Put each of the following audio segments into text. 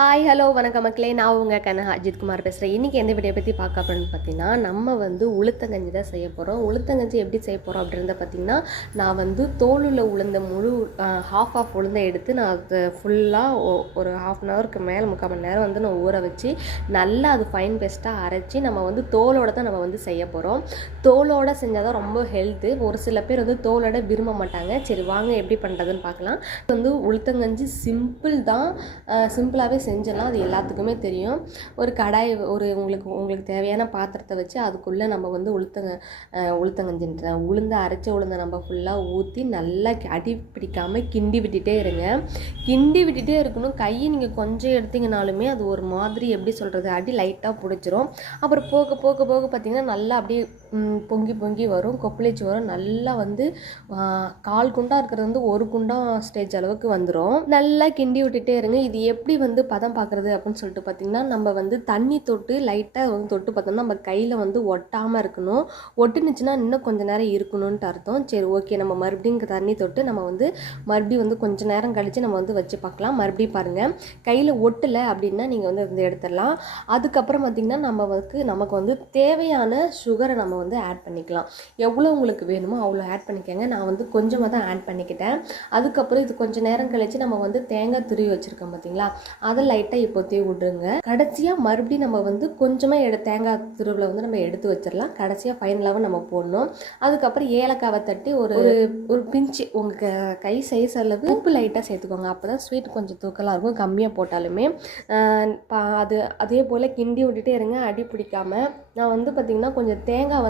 Hi hello வணக்கம் மக்களே, நான் உங்கள் கண்ணா அஜித்குமார் பேசுகிறேன். இன்றைக்கி எந்த வீடியோ பற்றி பார்க்க அப்படின்னு பார்த்தீங்கன்னா, நம்ம உளுத்தங்கஞ்சி தான் செய்ய போகிறோம். உளுத்தங்கஞ்சி எப்படி செய்ய போகிறோம் அப்படின்றத பார்த்திங்கன்னா, நான் தோலுள்ள உளுந்த முழு ஆஃப் உளுந்தை எடுத்து நான் அதை ஃபுல்லாக ஒரு ½ அன் ஹவருக்கு மேலே 3/4 மணி நேரம் நான் ஊற வச்சு நல்லா அது ஃபைன் பேஸ்ட்டாக அரைச்சி நம்ம தோலோடு தான் நம்ம செய்ய போகிறோம். தோலோடு செஞ்சால் தான் ரொம்ப ஹெல்த்து. ஒரு சில பேர் தோலோட விரும்ப மாட்டாங்க. சரி வாங்க எப்படி பண்ணுறதுன்னு பார்க்கலாம். உளுத்தங்கஞ்சி சிம்பிள் தான், சிம்பிளாகவே செஞ்சிடலாம். அது எல்லாத்துக்குமே தெரியும். ஒரு கடாய், உங்களுக்கு தேவையான பாத்திரத்தை வச்சு அதுக்குள்ளே நம்ம உளுத்தங்கஞ்சின்ற உளுந்தை அரைச்ச உளுந்தை நம்ம ஃபுல்லாக ஊற்றி நல்லா அடி பிடிக்காமல் கிண்டி விட்டுட்டே இருங்க. கிண்டி விட்டுட்டே இருக்கணும். கையை நீங்கள் கொஞ்சம் எடுத்தீங்கனாலுமே அது ஒரு மாதிரி எப்படி சொல்கிறது, அடி லைட்டாக பிடிச்சிரும். அப்புறம் போக போக போக பார்த்திங்கன்னா நல்லா அப்படியே பொங்கி பொங்கி வரும், கொப்பளிச்சு வரும். நல்லா 1/4 குண்டா இருக்கிறது 1 குண்டா ஸ்டேஜ் அளவுக்கு வந்துடும். நல்லா கிண்டி விட்டுட்டே இருங்க. இது எப்படி பதம் பார்க்குறது அப்படின்னு சொல்லிட்டு பார்த்திங்கன்னா, நம்ம தண்ணி தொட்டு லைட்டாக தொட்டு பார்த்தோம்னா நம்ம கையில் ஒட்டாமல் இருக்கணும். ஒட்டுனுச்சுன்னா இன்னும் கொஞ்சம் நேரம் இருக்கணும்ன்ட்டு அர்த்தம். சரி ஓகே, நம்ம மறுபடியும் தண்ணி தொட்டு நம்ம மறுபடியும் கொஞ்சம் நேரம் கழித்து நம்ம வச்சு பார்க்கலாம். மறுபடியும் பாருங்கள், கையில் ஒட்டலை அப்படின்னா நீங்கள் எடுத்துடலாம். அதுக்கப்புறம் பார்த்திங்கன்னா நமக்கு தேவையான சுகரை நம்ம ஆட் பண்ணிக்கலாம். எவ்வளோ உங்களுக்கு வேணுமோ அவ்வளோ ஆட் பண்ணிக்கோங்க. நான் கொஞ்சமாக தான் ஆட் பண்ணிக்கிட்டேன். அதுக்கப்புறம் இது கொஞ்சம் நேரம் கழித்து நம்ம தேங்காய் துருவி வச்சுருக்கோம் பார்த்திங்களா, அதை லைட்டாக இப்போத்தையும் விட்ருங்க. கடைசியாக மறுபடியும் நம்ம கொஞ்சமாக தேங்காய் துருவில் நம்ம எடுத்து வச்சிடலாம். கடைசியாக ஃபைனலாகவும் நம்ம போடணும். அதுக்கப்புறம் ஏலக்காவை தட்டி ஒரு பிஞ்சு உங்கள் கை சைஸ் அளவு உப்பு லைட்டாக சேர்த்துக்கோங்க. அப்போ தான் ஸ்வீட் கொஞ்சம் தூக்கலாக இருக்கும். கம்மியாக போட்டாலுமே அதே போல் கிண்டி விட்டுட்டே இருங்க, அடி பிடிக்காமல். நான் பார்த்திங்கன்னா கொஞ்சம் தேங்காய்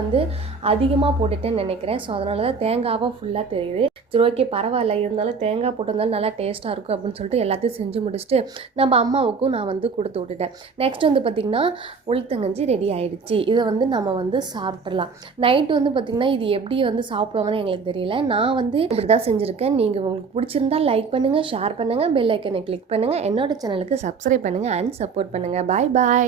அதிகமாக போட்டுட்டேன்னு நினைக்கிறேன். ஸோ அதனால தான் தேங்காவாக ஃபுல்லாக தெரியுது. சரி ஓகே பரவாயில்ல, இருந்தாலும் தேங்காய் போட்டிருந்தாலும் நல்லா டேஸ்ட்டாக இருக்கும் அப்படின்னு சொல்லிட்டு எல்லாத்தையும் செஞ்சு முடிச்சுட்டு நம்ம அம்மாவுக்கும் நான் கொடுத்து விட்டுட்டேன். நெக்ஸ்ட் பார்த்திங்கன்னா உளுத்தங்கஞ்சி ரெடி ஆகிடுச்சு. இதை நம்ம சாப்பிட்றலாம். நைட்டு பார்த்திங்கன்னா இது எப்படி சாப்பிடுவாங்கன்னு எங்களுக்கு தெரியல. நான் இப்படி தான் செஞ்சுருக்கேன். நீங்கள் உங்களுக்கு பிடிச்சிருந்தா லைக் பண்ணுங்கள், ஷேர் பண்ணுங்கள், பெல் ஐக்கனை கிளிக் பண்ணுங்கள், என்னோட சேனலுக்கு சப்ஸ்கிரைப் பண்ணுங்கள் அண்ட் சப்போர்ட் பண்ணுங்கள். பாய் பாய்.